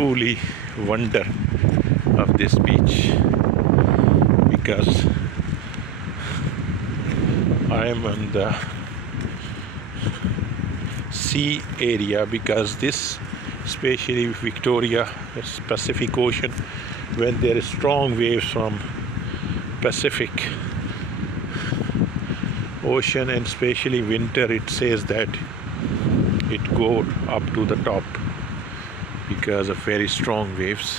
truly wonder of this beach, because I am on the sea area, because this, especially Victoria, Pacific Ocean, when there is strong waves from Pacific Ocean, and especially winter, it says that it goes up to the top because of very strong waves.